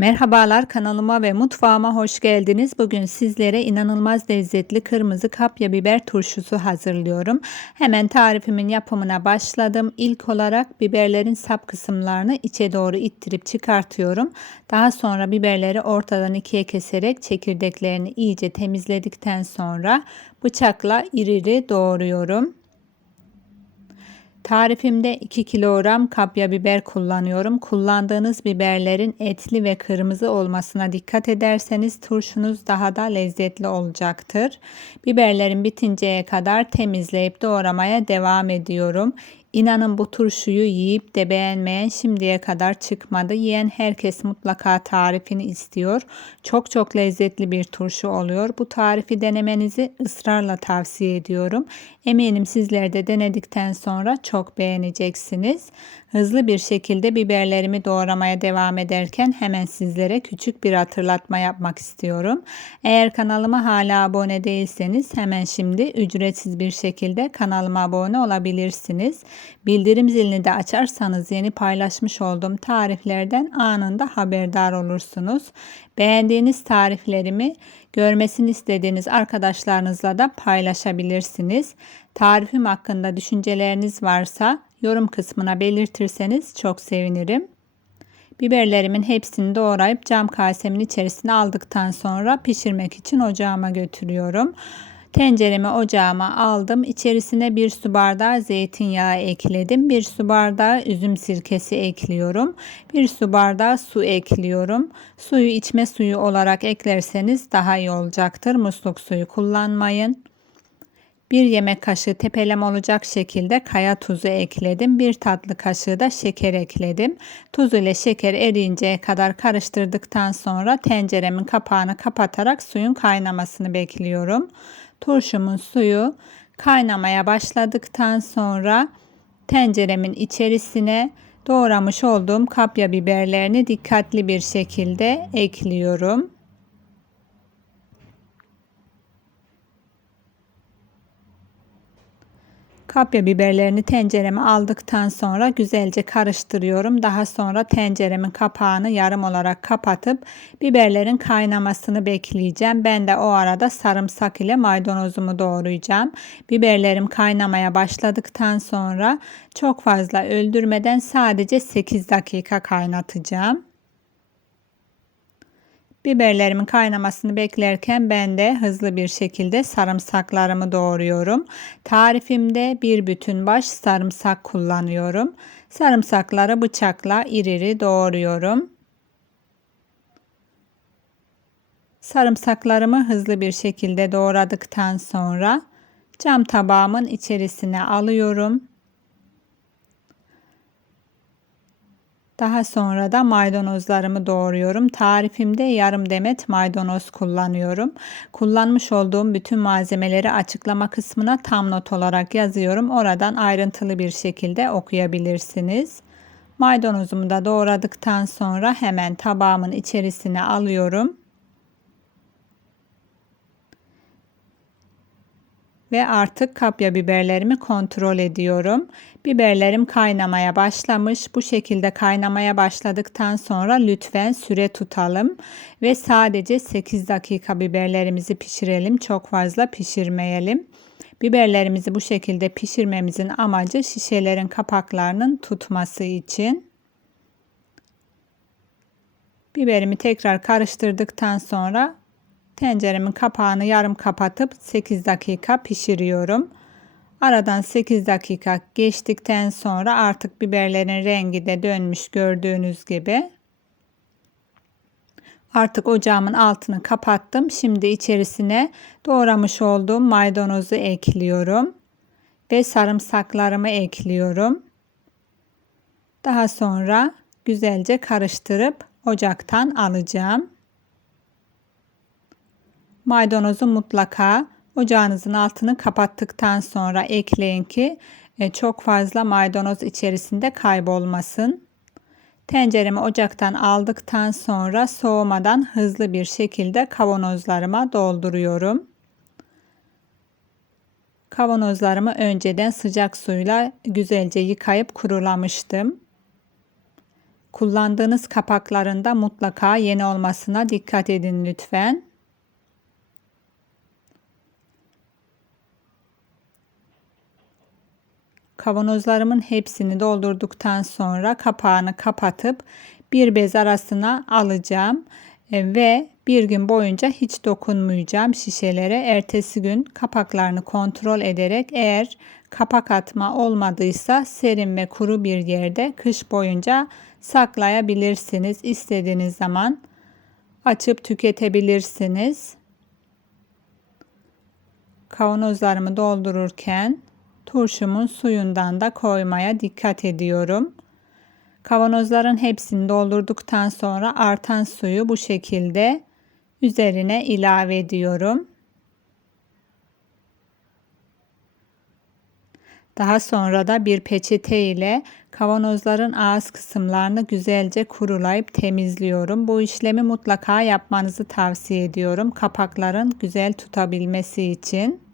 Merhabalar kanalıma ve mutfağıma hoş geldiniz. Bugün sizlere inanılmaz lezzetli kırmızı kapya biber turşusu hazırlıyorum. Hemen tarifimin yapımına başladım. İlk olarak biberlerin sap kısımlarını içe doğru ittirip çıkartıyorum. Daha sonra biberleri ortadan ikiye keserek çekirdeklerini iyice temizledikten sonra bıçakla iri iri doğruyorum. Tarifimde 2 kilogram kapya biber kullanıyorum. Kullandığınız biberlerin etli ve kırmızı olmasına dikkat ederseniz turşunuz daha da lezzetli olacaktır. Biberlerin bitinceye kadar temizleyip doğramaya devam ediyorum. İnanın bu turşuyu yiyip de beğenmeyen şimdiye kadar çıkmadı. Yiyen herkes mutlaka tarifini istiyor. Çok çok lezzetli bir turşu oluyor. Bu tarifi denemenizi ısrarla tavsiye ediyorum. Eminim sizler de denedikten sonra çok beğeneceksiniz. Hızlı bir şekilde biberlerimi doğramaya devam ederken hemen sizlere küçük bir hatırlatma yapmak istiyorum. Eğer kanalıma hala abone değilseniz hemen şimdi ücretsiz bir şekilde kanalıma abone olabilirsiniz. Bildirim zilini de açarsanız yeni paylaşmış olduğum tariflerden anında haberdar olursunuz. Beğendiğiniz tariflerimi görmesini istediğiniz arkadaşlarınızla da paylaşabilirsiniz. Tarifim hakkında düşünceleriniz varsa yorum kısmına belirtirseniz çok sevinirim. Biberlerimin hepsini doğrayıp cam kasemin içerisine aldıktan sonra pişirmek için ocağıma götürüyorum. Tenceremi ocağıma aldım. İçerisine bir su bardağı zeytinyağı ekledim. Bir su bardağı üzüm sirkesi ekliyorum. Bir su bardağı su ekliyorum. Suyu içme suyu olarak eklerseniz daha iyi olacaktır. Musluk suyu kullanmayın. Bir yemek kaşığı tepelem olacak şekilde kaya tuzu ekledim. Bir tatlı kaşığı da şeker ekledim. Tuz ile şeker eriyinceye kadar karıştırdıktan sonra tenceremin kapağını kapatarak suyun kaynamasını bekliyorum. Turşumun suyu kaynamaya başladıktan sonra tenceremin içerisine doğramış olduğum kapya biberlerini dikkatli bir şekilde ekliyorum. Kapya biberlerini tencereme aldıktan sonra güzelce karıştırıyorum. Daha sonra tenceremin kapağını yarım olarak kapatıp biberlerin kaynamasını bekleyeceğim. Ben de o arada sarımsak ile maydanozumu doğrayacağım. Biberlerim kaynamaya başladıktan sonra çok fazla öldürmeden sadece 8 dakika kaynatacağım. Biberlerimin kaynamasını beklerken ben de hızlı bir şekilde sarımsaklarımı doğruyorum. Tarifimde bir bütün baş sarımsak kullanıyorum. Sarımsakları bıçakla iri iri doğruyorum. Sarımsaklarımı hızlı bir şekilde doğradıktan sonra cam tabağımın içerisine alıyorum. Daha sonra da maydanozlarımı doğruyorum. Tarifimde yarım demet maydanoz kullanıyorum. Kullanmış olduğum bütün malzemeleri açıklama kısmına tam not olarak yazıyorum. Oradan ayrıntılı bir şekilde okuyabilirsiniz. Maydanozumu da doğradıktan sonra hemen tabağımın içerisine alıyorum. Ve artık kapya biberlerimi kontrol ediyorum. Biberlerim kaynamaya başlamış. Bu şekilde kaynamaya başladıktan sonra lütfen süre tutalım ve sadece 8 dakika biberlerimizi pişirelim. Çok fazla pişirmeyelim. Biberlerimizi bu şekilde pişirmemizin amacı şişelerin kapaklarının tutması için. Biberimi tekrar karıştırdıktan sonra Tenceremin kapağını yarım kapatıp 8 dakika pişiriyorum. Aradan 8 dakika geçtikten sonra artık biberlerin rengi de dönmüş gördüğünüz gibi. Artık ocağımın altını kapattım. Şimdi içerisine doğramış olduğum maydanozu ekliyorum ve sarımsaklarımı ekliyorum. Daha sonra güzelce karıştırıp ocaktan alacağım. Maydanozu mutlaka ocağınızın altını kapattıktan sonra ekleyin ki e, çok fazla maydanoz içerisinde kaybolmasın. Tenceremi ocaktan aldıktan sonra soğumadan hızlı bir şekilde kavanozlarıma dolduruyorum. Kavanozlarımı önceden sıcak suyla güzelce yıkayıp kurulamıştım. Kullandığınız kapaklarında mutlaka yeni olmasına dikkat edin lütfen. Kavanozlarımın hepsini doldurduktan sonra kapağını kapatıp bir bez arasına alacağım e, ve bir gün boyunca hiç dokunmayacağım şişelere. Ertesi gün kapaklarını kontrol ederek eğer kapak atma olmadıysa serin ve kuru bir yerde kış boyunca saklayabilirsiniz. İstediğiniz zaman açıp tüketebilirsiniz. Kavanozlarımı doldururken turşumun suyundan da koymaya dikkat ediyorum. Kavanozların hepsini doldurduktan sonra artan suyu bu şekilde üzerine ilave ediyorum. Daha sonra da bir peçete ile kavanozların ağız kısımlarını güzelce kurulayıp temizliyorum. Bu işlemi mutlaka yapmanızı tavsiye ediyorum. Kapakların güzel tutabilmesi için.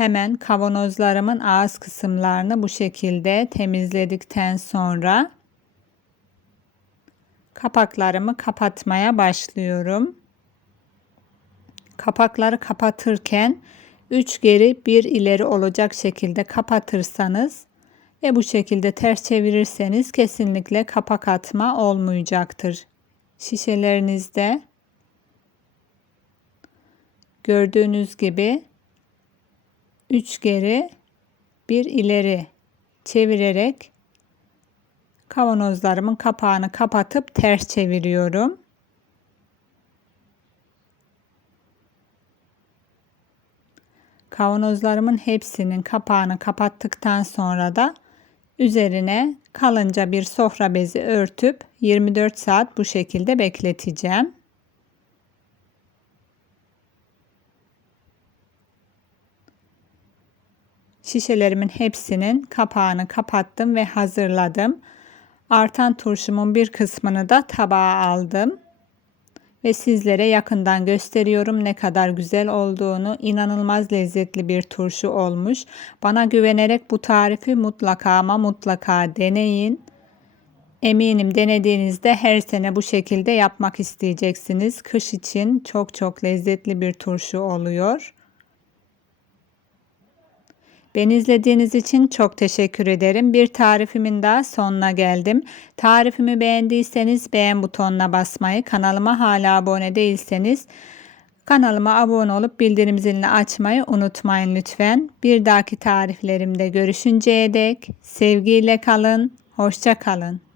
Hemen kavanozlarımın ağız kısımlarını bu şekilde temizledikten sonra kapaklarımı kapatmaya başlıyorum. Kapakları kapatırken 3 geri 1 ileri olacak şekilde kapatırsanız ve bu şekilde ters çevirirseniz kesinlikle kapak atma olmayacaktır. Şişelerinizde gördüğünüz gibi 3 geri 1 ileri çevirerek kavanozlarımın kapağını kapatıp ters çeviriyorum. Kavanozlarımın hepsinin kapağını kapattıktan sonra da üzerine kalınca bir sofra bezi örtüp 24 saat bu şekilde bekleteceğim. Şişelerimin hepsinin kapağını kapattım ve hazırladım. Artan turşumun bir kısmını da tabağa aldım. Ve sizlere yakından gösteriyorum ne kadar güzel olduğunu. İnanılmaz lezzetli bir turşu olmuş. Bana güvenerek bu tarifi mutlaka ama mutlaka deneyin. Eminim denediğinizde her sene bu şekilde yapmak isteyeceksiniz. Kış için çok çok lezzetli bir turşu oluyor. Beni izlediğiniz için çok teşekkür ederim. Bir tarifimin daha sonuna geldim. Tarifimi beğendiyseniz beğen butonuna basmayı, kanalıma hala abone değilseniz kanalıma abone olup bildirim zilini açmayı unutmayın lütfen. Bir dahaki tariflerimde görüşünceye dek sevgiyle kalın, hoşça kalın.